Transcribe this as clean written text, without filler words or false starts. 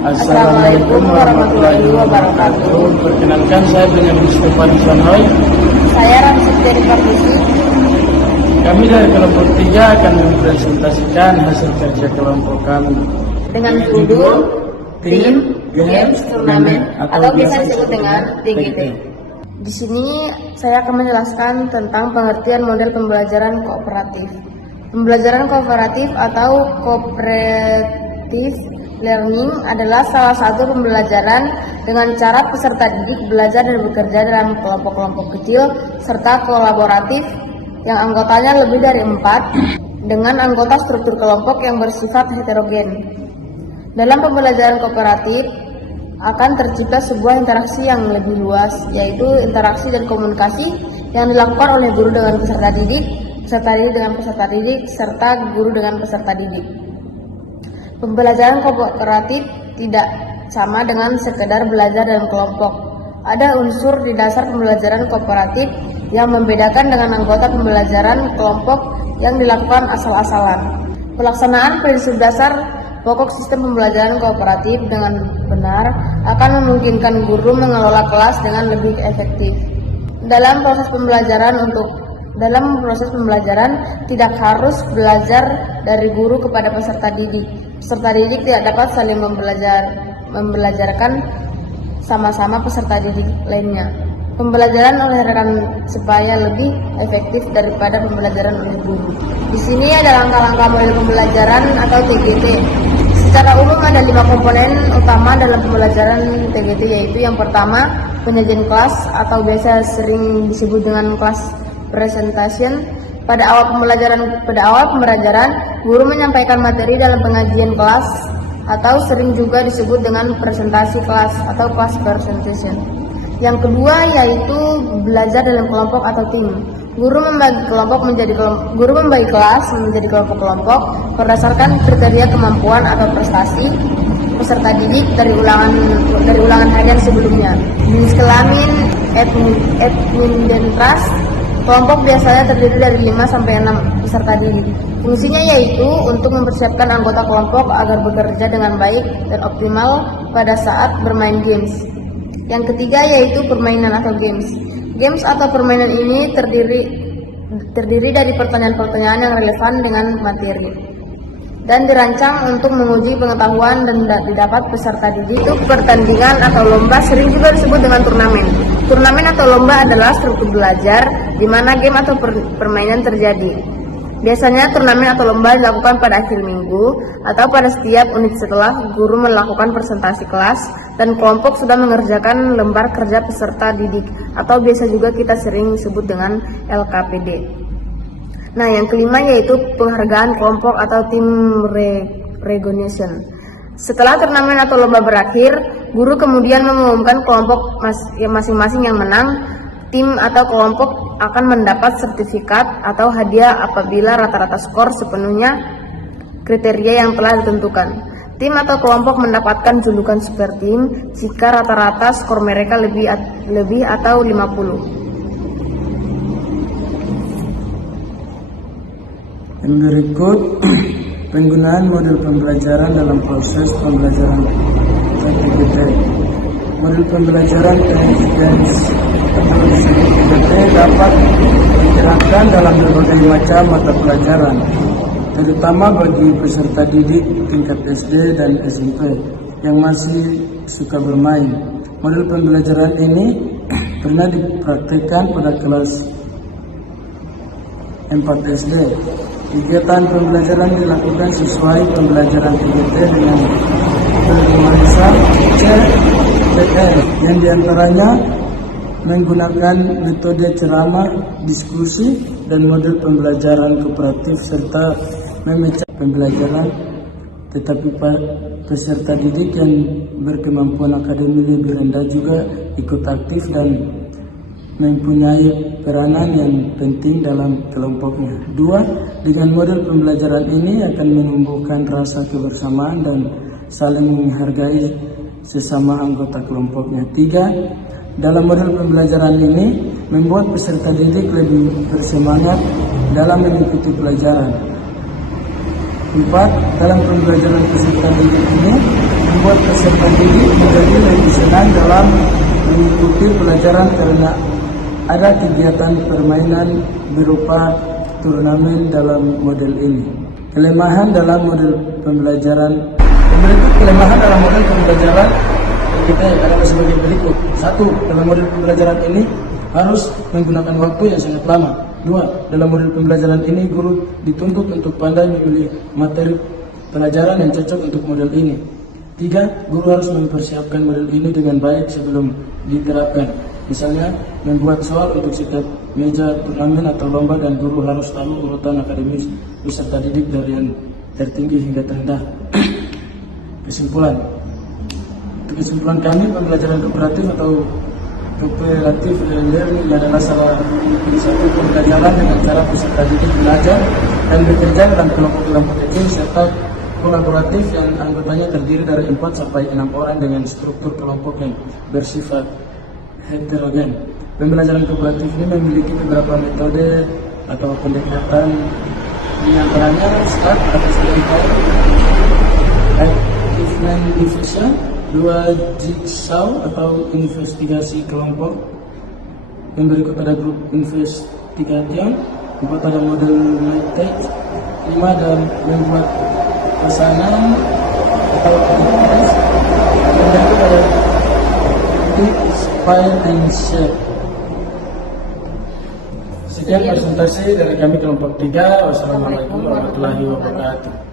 Assalamualaikum warahmatullahi wabarakatuh. Perkenalkan, saya dengan Stefan Sanhoy. Saya Ramsid dari Partisi. Kami dari kelompok 3 akan mempresentasikan hasil kerja kelompok kami Dengan judul Tim, Games, Turnamen atau biasa disebut dengan TGT. Di sini saya akan menjelaskan tentang pengertian model pembelajaran kooperatif. Pembelajaran kooperatif atau cooperative learning adalah salah satu pembelajaran dengan cara peserta didik belajar dan bekerja dalam kelompok-kelompok kecil serta kolaboratif yang anggotanya lebih dari 4 dengan anggota struktur kelompok yang bersifat heterogen. Dalam pembelajaran kooperatif akan tercipta sebuah interaksi yang lebih luas, yaitu interaksi dan komunikasi yang dilakukan oleh guru dengan peserta didik dengan peserta didik, serta guru dengan peserta didik. Pembelajaran kooperatif tidak sama dengan sekedar belajar dalam kelompok. Ada unsur di dasar pembelajaran kooperatif yang membedakan dengan anggota pembelajaran kelompok yang dilakukan asal-asalan. Pelaksanaan prinsip dasar pokok sistem pembelajaran kooperatif dengan benar akan memungkinkan guru mengelola kelas dengan lebih efektif. Dalam proses pembelajaran tidak harus belajar dari guru kepada peserta didik. Peserta didik tidak dapat saling membelajarkan sama-sama peserta didik lainnya. Pembelajaran oleh rekan supaya lebih efektif daripada pembelajaran oleh guru. Di sini ada langkah-langkah model pembelajaran atau TGT. Secara umum ada 5 komponen utama dalam pembelajaran TGT, yaitu yang pertama penyajian kelas atau biasa sering disebut dengan kelas presentation. Pada awal pembelajaran, guru menyampaikan materi dalam pengajian kelas atau sering juga disebut dengan presentasi kelas atau class presentation. Yang kedua yaitu belajar dalam kelompok atau tim. Guru membagi kelas menjadi kelompok-kelompok berdasarkan kriteria kemampuan atau prestasi peserta didik dari ulangan harian sebelumnya. Jenis kelamin, etnis dan ras. Kelompok biasanya terdiri dari 5 sampai 6 peserta didik. Fungsinya yaitu untuk mempersiapkan anggota kelompok agar bekerja dengan baik dan optimal pada saat bermain games. Yang ketiga yaitu permainan atau games. Games atau permainan ini terdiri dari pertanyaan-pertanyaan yang relevan dengan materi dan dirancang untuk menguji pengetahuan dan didapat peserta didik. Untuk pertandingan atau lomba sering juga disebut dengan turnamen. Turnamen atau lomba adalah struktur belajar di mana game atau permainan terjadi. Biasanya turnamen atau lomba dilakukan pada akhir minggu atau pada setiap unit setelah guru melakukan presentasi kelas dan kelompok sudah mengerjakan lembar kerja peserta didik atau biasa juga kita sering sebut dengan LKPD. Nah, yang kelima yaitu penghargaan kelompok atau team recognition. Setelah turnamen atau lomba berakhir, guru kemudian mengumumkan kelompok masing-masing yang menang. Tim atau kelompok akan mendapat sertifikat atau hadiah apabila rata-rata skor sepenuhnya kriteria yang telah ditentukan. Tim atau kelompok mendapatkan julukan super tim jika rata-rata skor mereka lebih atau 50. Yang berikut penggunaan model pembelajaran dalam proses pembelajaran TGT. Model pembelajaran TGT dapat diterapkan dalam berbagai macam mata pelajaran, terutama bagi peserta didik tingkat SD dan SMP yang masih suka bermain. Model pembelajaran ini pernah dipraktikkan pada kelas 4 SD. Kegiatan pembelajaran dilakukan sesuai pembelajaran TGT dengan pemeriksaan CPR yang diantaranya menggunakan metode ceramah, diskusi, dan model pembelajaran kooperatif serta memecah pembelajaran. Tetapi peserta didik yang berkemampuan akademik lebih rendah juga ikut aktif dan mempunyai peranan yang penting dalam kelompoknya. 2. Dengan model pembelajaran ini akan menumbuhkan rasa kebersamaan dan saling menghargai sesama anggota kelompoknya. 3. Dalam model pembelajaran ini membuat peserta didik lebih bersemangat dalam mengikuti pelajaran. 4. Dalam pembelajaran peserta didik ini membuat peserta didik menjadi lebih senang dalam mengikuti pelajaran karena ada kegiatan permainan berupa turnamen dalam model ini. Kelemahan dalam model pembelajaran. Berikut kelemahan dalam model pembelajaran kita adalah sebagai berikut. 1. Dalam model pembelajaran ini harus menggunakan waktu yang sangat lama. 2. Dalam model pembelajaran ini guru dituntut untuk pandai memilih materi pelajaran yang cocok untuk model ini. 3. Guru harus mempersiapkan model ini dengan baik sebelum diterapkan. Misalnya, membuat soal untuk setiap meja turnamen atau lomba dan guru harus tahu urutan akademis peserta didik dari yang tertinggi hingga terendah. Kesimpulan. Untuk kesimpulan kami, pembelajaran kooperatif atau cooperative learning adalah salah satu pembelajaran dengan cara peserta didik belajar dan bekerja dalam kelompok-kelompok kecil serta kolaboratif yang anggotanya terdiri dari 4 sampai 6 orang dengan struktur kelompok yang bersifat heterogen. Pembelajaran kooperatif ini memiliki beberapa metode atau pendekatan, di antaranya start atau sebagai activement division, 2 jigsaw atau investigasi kelompok, yang berikut ada grup investigation, 4 ada model metode, 5 dan membuat pesanan atau aktivitas, yang berikut ada file and share. Sekian presentasi dari kami kelompok 3. Wassalamualaikum warahmatullahi wabarakatuh.